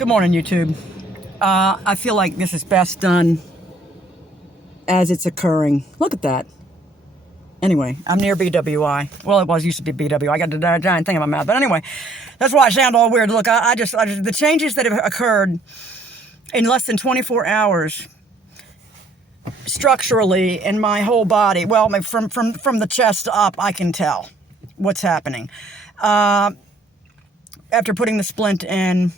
Good morning, YouTube. I feel like this is best done as it's occurring. Look at that. Anyway, I'm near BWI. Well, used to be BW. I got a giant thing in my mouth. But anyway, that's why I sound all weird. Look, I just the changes that have occurred in less than 24 hours structurally in my whole body. Well, from the chest up, I can tell what's happening. After putting the splint in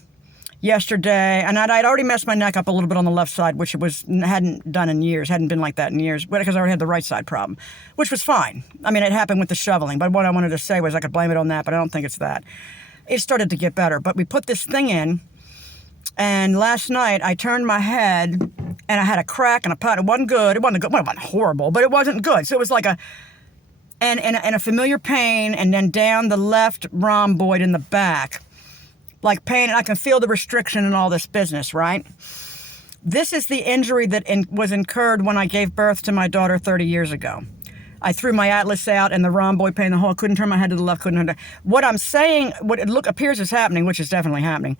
yesterday, and I'd already messed my neck up a little bit on the left side, which hadn't done in years, hadn't been like that in years, because I already had the right side problem, which was fine. I mean, it happened with the shoveling, but what I wanted to say was I could blame it on that, but I don't think it's that. It started to get better, but we put this thing in, and last night I turned my head, and I had a crack and a put. It wasn't good. It wasn't good. Well, it wasn't horrible, but it wasn't good. So it was like and a familiar pain, and then down the left rhomboid in the back. Like pain, and I can feel the restriction in all this business, right? This is the injury that was incurred when I gave birth to my daughter 30 years ago. I threw my atlas out and the rhomboid pain, the whole, couldn't turn my head to the left, couldn't. What I'm saying, what it appears is happening, which is definitely happening,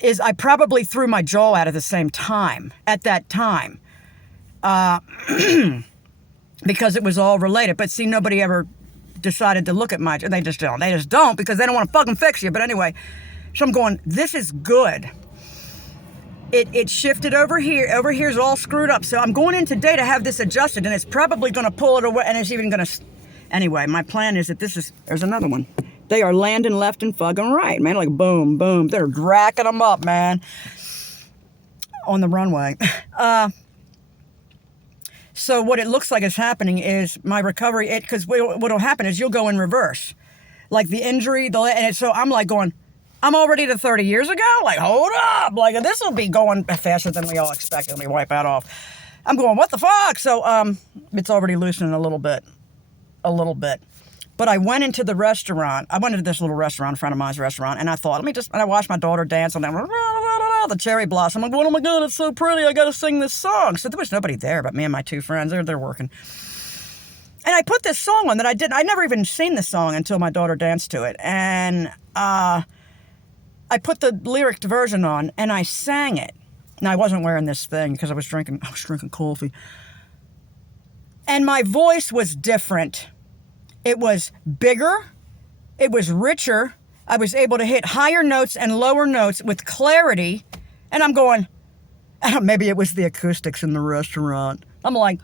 is I probably threw my jaw out at the same time, at that time. Because it was all related. But see, nobody ever decided to look at they just don't because they don't want to fucking fix you. But anyway, so I'm going, this is good. It shifted over here. Over here's all screwed up. So I'm going in today to have this adjusted, and it's probably going to pull it away, and it's even going to... Anyway, my plan is that there's another one. They are landing left and fucking right, man. Like boom, boom. They're racking them up, man. On the runway. So what it looks like is happening is my recovery, because what'll happen is you'll go in reverse. Like the injury, so I'm like going... I'm already to 30 years ago? Like, hold up. Like, this will be going faster than we all expected. Let me wipe that off. I'm going, what the fuck? So, it's already loosening a little bit. But I went into the restaurant. I went into this little restaurant, a friend of mine's restaurant, and I thought, and I watched my daughter dance on that, the cherry blossom. I'm like, oh my God, it's so pretty. I got to sing this song. So there was nobody there but me and my two friends. They're working. And I put this song on that I'd never even seen the song until my daughter danced to it. And, I put the lyric version on and I sang it. Now I wasn't wearing this thing because I was drinking coffee. And my voice was different. It was bigger. It was richer. I was able to hit higher notes and lower notes with clarity. And I'm going, maybe it was the acoustics in the restaurant. I'm like,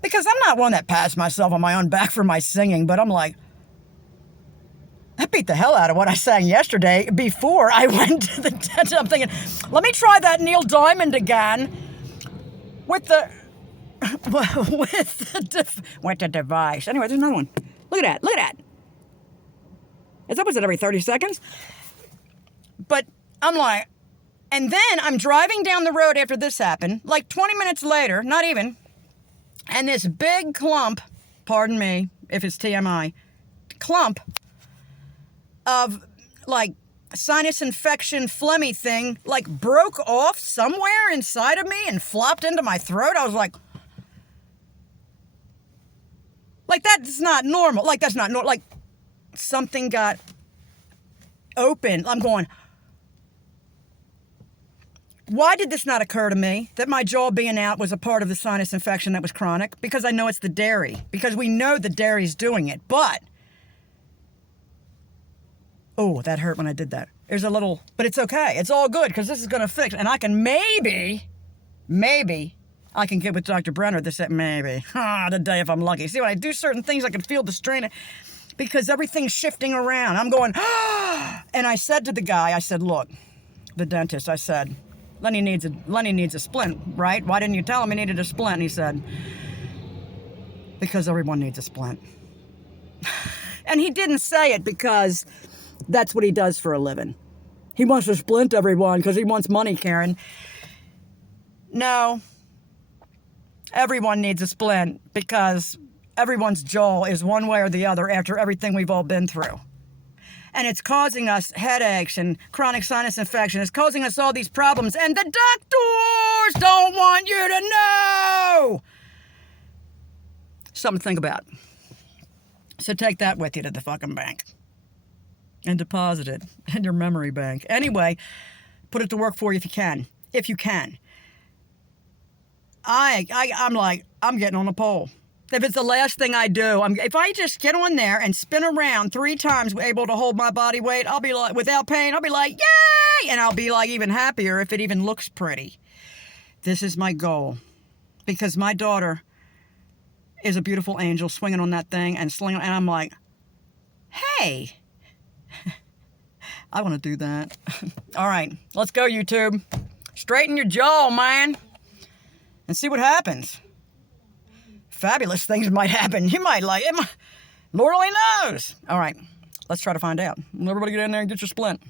because I'm not one that pats myself on my own back for my singing, but I'm like, that beat the hell out of what I sang yesterday before I went to the dental. I'm thinking, let me try that Neil Diamond again with the device. Anyway, there's another one. Look at that. It's opposite every 30 seconds. But I'm like, and then I'm driving down the road after this happened, like 20 minutes later, not even, and this big clump, pardon me if it's TMI, clump of like sinus infection phlegmy thing like broke off somewhere inside of me and flopped into my throat. I was like that's not normal. Like that's not normal. Like something got open. I'm going, why did this not occur to me that my jaw being out was a part of the sinus infection that was chronic? Because I know it's the dairy. Because we know the dairy's doing it. But oh, that hurt when I did that. There's a little, but it's okay. It's all good because this is going to fix. And I can maybe I can get with Dr. Brenner today if I'm lucky. See, when I do certain things, I can feel the strain because everything's shifting around. I'm going, and I said to the guy, I said, look, the dentist, I said, Lenny needs a splint, right? Why didn't you tell him he needed a splint? And he said, because everyone needs a splint. And he didn't say it because that's what he does for a living. He wants to splint everyone because he wants money, Karen. No. Everyone needs a splint because everyone's jaw is one way or the other after everything we've all been through. And it's causing us headaches and chronic sinus infection. It's causing us all these problems. And the doctors don't want you to know. Something to think about. So take that with you to the fucking bank. and deposit it in your memory bank. Anyway, put it to work for you if you can. If you can. I'm like, I'm getting on a pole. If it's the last thing I do, if I just get on there and spin around 3 times, able to hold my body weight, I'll be like, without pain, I'll be like, yay! And I'll be like even happier if it even looks pretty. This is my goal. Because my daughter is a beautiful angel swinging on that thing and slinging, and I'm like, hey, I want to do that. All right, let's go, YouTube. Straighten your jaw, man, and see what happens. Fabulous things might happen. You might like it. Lord only knows. All right, let's try to find out. Everybody get in there and get your splint.